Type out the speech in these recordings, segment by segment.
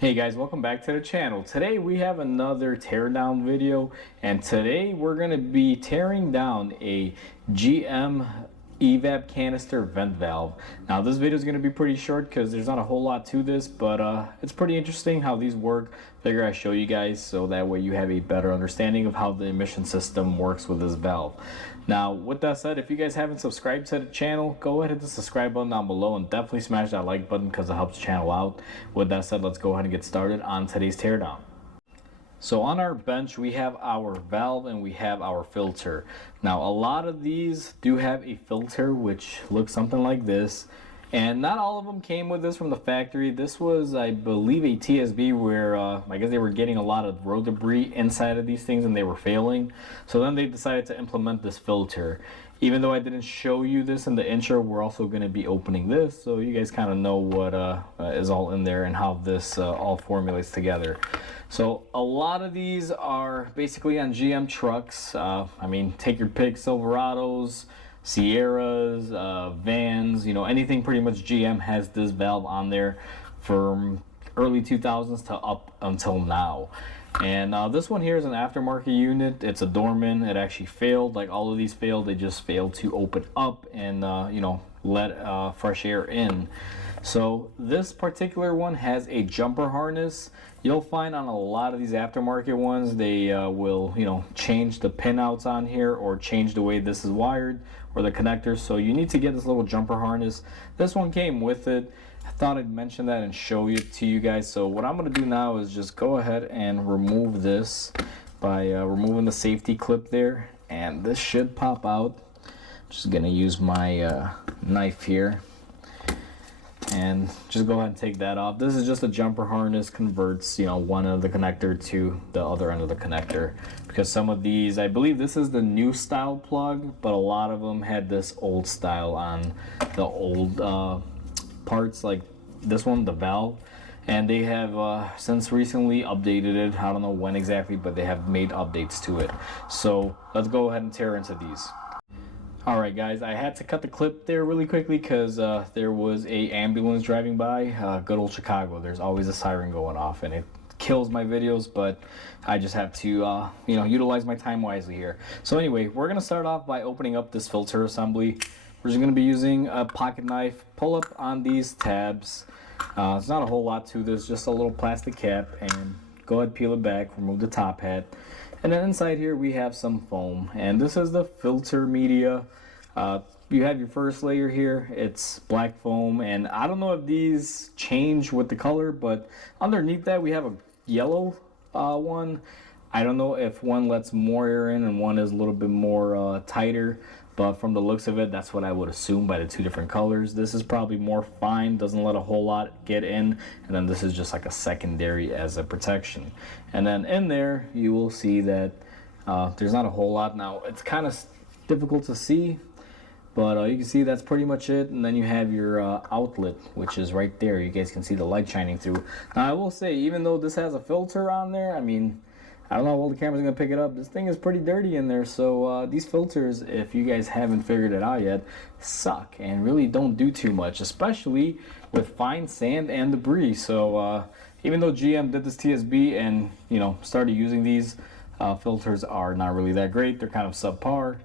Hey guys, welcome back to the channel. Today we have another teardown video, and today we're going to be tearing down a GM evap canister vent valve. Now this video is going to be pretty short because there's not a whole lot to this, but it's pretty interesting how these work. Figure I show you guys so that way you have a better understanding of how the emission system works with this valve. Now with that said, if you guys haven't subscribed to the channel, go ahead and hit the subscribe button down below and definitely smash that like button because it helps the channel out. With that said, let's go ahead and get started on today's teardown. So on our bench we have our valve and we have our filter. Now a lot of these do have a filter which looks something like this, and not all of them came with this from the factory. This was, I believe, a TSB where I guess they were getting a lot of road debris inside of these things and they were failing. So then they decided to implement this filter. Even though I didn't show you this in the intro, we're also going to be opening this so you guys kind of know what is all in there and how this all formulates together. So a lot of these are basically on GM trucks. I mean, take your pick, Silverados, Sierras, vans, you know, anything pretty much GM has this valve on there from early 2000s to up until now. And this one here is an aftermarket unit. It's a Dorman. It actually failed. Like all of these failed. They just failed to open up and you know, let fresh air in. So this particular one has a jumper harness. You'll find on a lot of these aftermarket ones they will, you know, change the pinouts on here or change the way this is wired or the connectors. So you need to get this little jumper harness. This one came with it. I thought I'd mention that and show it to you guys. So what I'm going to do now is just go ahead and remove this by removing the safety clip there, and this should pop out. Just going to use my knife here and just go ahead and take that off. This is just a jumper harness, converts, you know, one end of the connector to the other end of the connector, because some of these, I believe this is the new style plug, but a lot of them had this old style on the old parts, like this one, the valve, and they have since recently updated it. I don't know when exactly, but they have made updates to it. So let's go ahead and tear into these. Alright guys, I had to cut the clip there really quickly because there was a ambulance driving by. Good old Chicago, there's always a siren going off and it kills my videos, but I just have to you know, utilize my time wisely here. So anyway, we're going to start off by opening up this filter assembly. We're just going to be using a pocket knife. Pull up on these tabs. It's not a whole lot to this, just a little plastic cap, and go ahead, peel it back, remove the top hat. And then inside here we have some foam, and this is the filter media. You have your first layer here, it's black foam, and I don't know if these change with the color, but underneath that we have a yellow one. I don't know if one lets more air in and one is a little bit more tighter, but from the looks of it, that's what I would assume by the two different colors. This is probably more fine, doesn't let a whole lot get in, and then this is just like a secondary as a protection. And then in there, you will see that there's not a whole lot. Now, it's kind of difficult to see, but you can see that's pretty much it. And then you have your outlet, which is right there. You guys can see the light shining through. Now, I will say, even though this has a filter on there, I mean, I don't know how well the camera's going to pick it up. This thing is pretty dirty in there. So these filters, if you guys haven't figured it out yet, suck and really don't do too much, especially with fine sand and debris. So even though GM did this TSB and, you know, started using these, filters are not really that great. They're kind of subpar.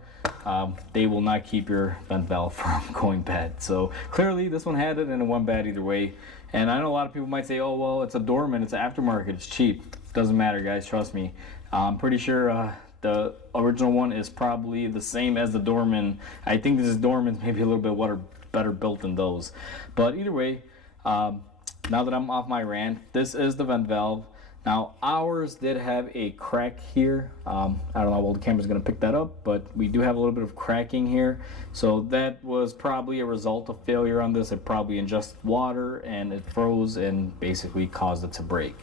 They will not keep your vent valve from going bad. So clearly this one had it and it went bad either way. And I know a lot of people might say, oh, well, it's a Dorman, it's aftermarket, it's cheap. Doesn't matter, guys, trust me. I'm pretty sure the original one is probably the same as the Dorman. I think this is Dorman's maybe a little bit better built than those. But either way, now that I'm off my rant, this is the vent valve. Now ours did have a crack here. I don't know how well the camera's going to pick that up, but we do have a little bit of cracking here. So that was probably a result of failure on this. It probably ingested water and it froze and basically caused it to break.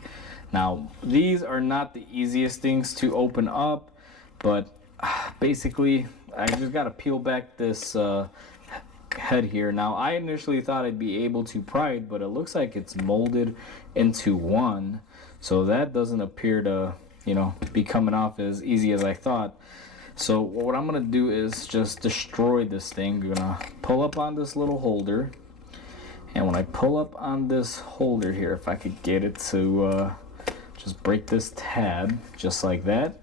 Now these are not the easiest things to open up, but basically I just got to peel back this head here. Now I initially thought I'd be able to pry it, but it looks like it's molded into one. So that doesn't appear to, you know, be coming off as easy as I thought. So what I'm going to do is just destroy this thing. I'm going to pull up on this little holder And when I pull up on this holder here, if I could get it to just break this tab just like that,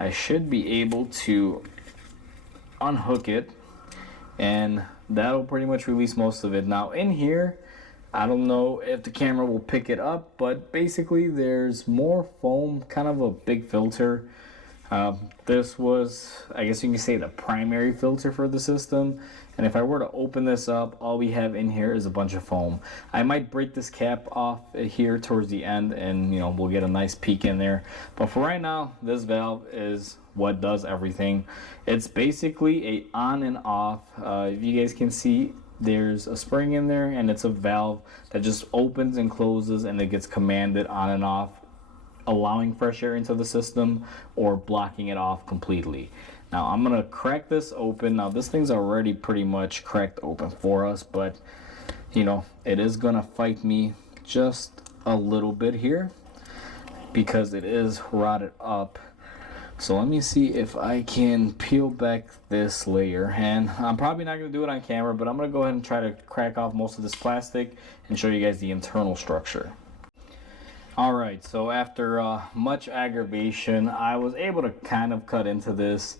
I should be able to unhook it, and that'll pretty much release most of it. Now in here, I don't know if the camera will pick it up, but basically there's more foam, kind of a big filter. This was, I guess you can say, the primary filter for the system. And if I were to open this up, all we have in here is a bunch of foam. I might break this cap off here towards the end, and we'll get a nice peek in there. But for right now, this valve is what does everything. It's basically a on and off. If you guys can see, there's a spring in there, and it's a valve that just opens and closes, and it gets commanded on and off, allowing fresh air into the system or blocking it off completely. Now I'm gonna crack this open. Now this thing's already pretty much cracked open for us, but it is gonna fight me just a little bit here because it is rotted up. So let me see if I can peel back this layer, and I'm probably not gonna do it on camera, but I'm gonna go ahead and try to crack off most of this plastic and show you guys the internal structure. Alright, so after much aggravation, I was able to kind of cut into this,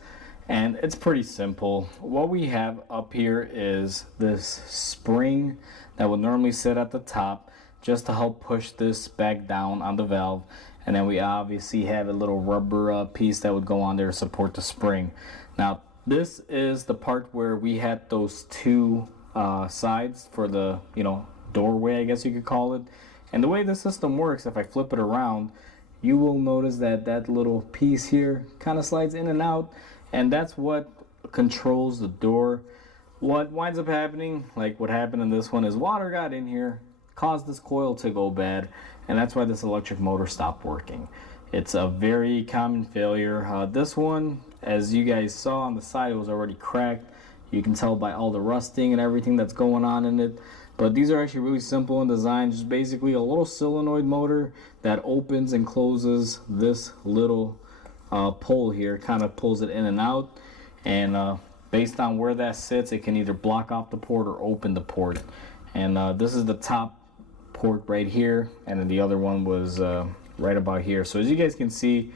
and it's pretty simple. What we have up here is this spring that would normally sit at the top just to help push this back down on the valve, and then we obviously have a little rubber piece that would go on there to support the spring. Now this is the part where we had those two sides for the doorway, I guess you could call it. And the way the system works, if I flip it around, you will notice that that little piece here kind of slides in and out, and that's what controls the door. What winds up happening, like what happened in this one, is water got in here, caused this coil to go bad, and that's why this electric motor stopped working. It's a very common failure. This one, as you guys saw on the side, it was already cracked. You can tell by all the rusting and everything that's going on in it. But these are actually really simple in design. Just basically a little solenoid motor that opens and closes this little pole here, kind of pulls it in and out. And based on where that sits, it can either block off the port or open the port. And this is the top port right here, and then the other one was right about here. So as you guys can see,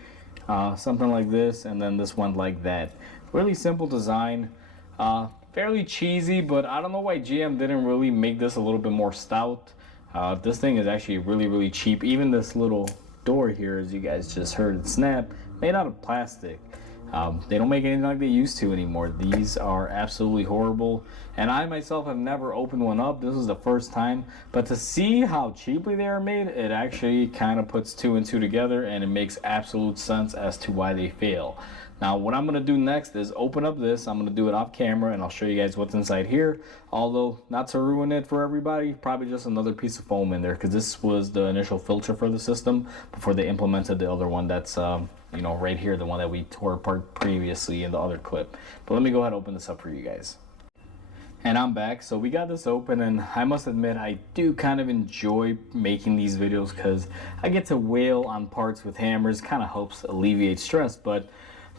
something like this, and then this one like that. Really simple design. Fairly cheesy, but I don't know why GM didn't really make this a little bit more stout. This thing is actually really cheap. Even this little door here, as you guys just heard it snap, made out of plastic. They don't make anything like they used to anymore. These are absolutely horrible, and I myself have never opened one up. This is the first time, but to see how cheaply they are made, it actually kind of puts two and two together, and it makes absolute sense as to why they fail. Now what I'm going to do next is open up this. I'm going to do it off camera, and I'll show you guys what's inside here. Although, not to ruin it for everybody, probably just another piece of foam in there, because this was the initial filter for the system before they implemented the other one that's right here, the one that we tore apart previously in the other clip. But let me go ahead and open this up for you guys. And I'm back. So we got this open, and I must admit I do kind of enjoy making these videos because I get to wail on parts with hammers. Kind of helps alleviate stress. But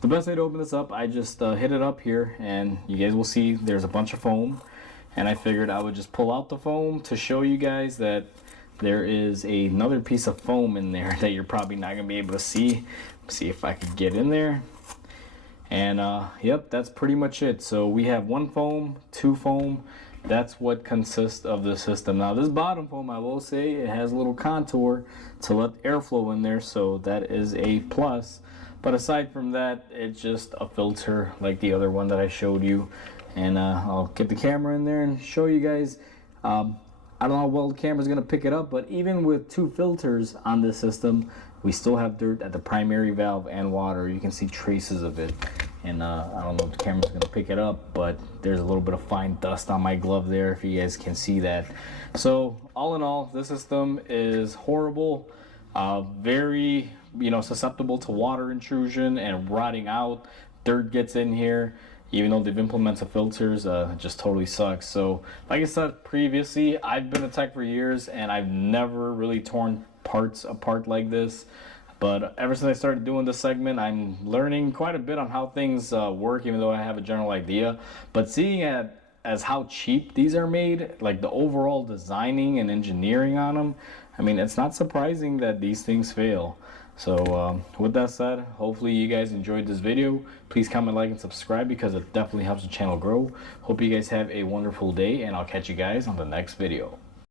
the best way to open this up, I just hit it up here, and you guys will see there's a bunch of foam, and I figured I would just pull out the foam to show you guys that there is another piece of foam in there that you're probably not gonna be able to see. See if I can get in there. And yep, that's pretty much it. So we have one foam, two foam. That's what consists of the system. Now this bottom foam, I will say, it has a little contour to let airflow in there, so that is a plus. But aside from that, it's just a filter like the other one that I showed you. And I'll get the camera in there and show you guys. I don't know how well the camera's gonna pick it up, but even with two filters on this system, we still have dirt at the primary valve and water. You can see traces of it. And I don't know if the camera's gonna pick it up, but there's a little bit of fine dust on my glove there, if you guys can see that. So all in all, this system is horrible. Very susceptible to water intrusion and rotting out. Dirt gets in here. Even though they've implemented filters, it just totally sucks. So like I said previously, I've been a tech for years, and I've never really torn parts apart like this. But ever since I started doing this segment, I'm learning quite a bit on how things work, even though I have a general idea. But seeing it as how cheap these are made, like the overall designing and engineering on them, I mean, it's not surprising that these things fail. So with that said, hopefully you guys enjoyed this video. Please comment, like, and subscribe because it definitely helps the channel grow. Hope you guys have a wonderful day, and I'll catch you guys on the next video.